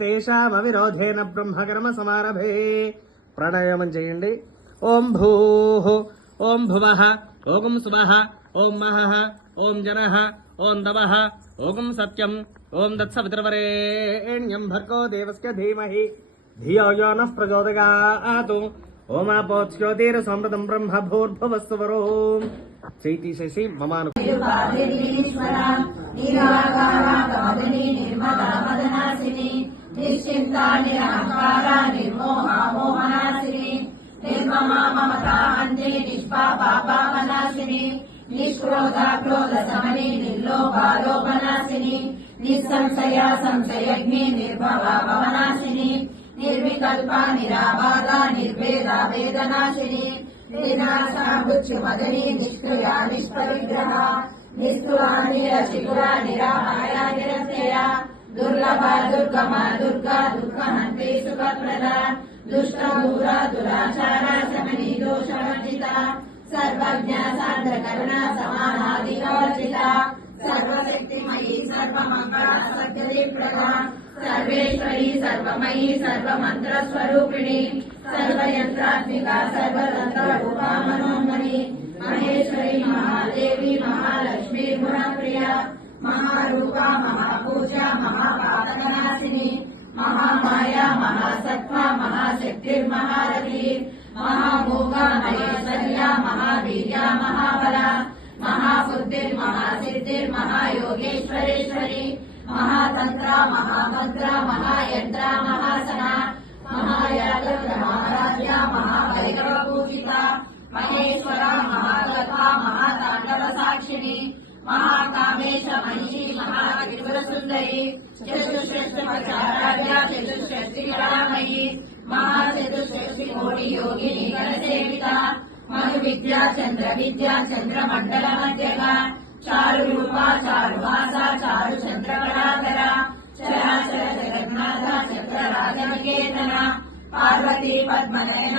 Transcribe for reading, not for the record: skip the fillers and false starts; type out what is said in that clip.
తేషామవిరోధేన బ్రహ్మకర్మ సమారభే. ప్రాణాయామం చేయండి. ఓం భూః ఓం భువః ఓం సువః ఓం మహః ఓం జనః ఓం దవః ఓం సత్యం ఓం దత్సవితుర్వరేణ్యం భర్గో దేవస్య ధీమహి ధియో యో నః ప్రచోదయాత్. ఓమాపోత్స్యోతిర్ సమృతం బ్రహ్మ భూర్భువస్సువరో. చైతి శశి మమాను నిర్మమా మమతా అంతే నిష్పాపాపనాశిని నిష్క్రోధ క్రోధ సమని నిర్లోభాలోపనాశిని నిస్సంశయ సంశయజ్ఞి నిర్భవ భవనాశిని నిర్వికల్ప నిరాబాధ నిర్వేద వేదనాశిని వినాశామృత్యుమదని నిష్క్రియా నిష్పరిగ్రహ నిస్తుల నిరచికుల నిరాహాయ నిరస్యయ దుర్లభ దుర్గమ దుర్గా దుఃఖహంతే సుఖప్రద దుష్ట దూర దురాచార శమని దోషవర్జిత సర్వజ్ఞ సాంద్ర కరుణ సమానాధికవర్జిత సర్వశక్తిమయీ సర్వమంగళ సత్యదీప్రద సర్వేశ్వరి సర్వమయీ సర్వమంత్ర స్వరూపిణి సర్వయంత్రాత్మిక సర్వతంత్ర రూపా మనోన్మణి మహేశ్వరి మహాదేవి మహాలక్ష్మి గుణప్రియ మహారూప మహాపూజ మహాపాతకనాశిని మహామాయ మహాసత్వ మహాశక్తిర్మహారథి మహాభోగ మహేశ్వర్య మహావీర్య మహాబల మహాసిద్ధిర్మహాయోగేశ్వరేశ్వరి మహాతంత్ర మహామంత్ర మహాయంత్ర మహాసన మహాయాగరాధ్య మహావైరవ పూజిత మహేశ్వర మహాకథ మహాతాండవ సాక్షిణి మహాకామేశ మహిషి మహాత్రిపుర సుందరి చతుష్షష్టిపచారాధ్య చతుష్షష్టికళామయీ మహాచతుష్షష్టి కోటి యోగిని గణసేవిత మను విద్యా చంద్ర విద్యా చంద్రమండల మధ్యగ చారు రూప చారు మాస చారు చంద్రకళాధర చరాచర జగన్నాథ చక్ర రాజనికేతన పార్వతీ పద్మనయన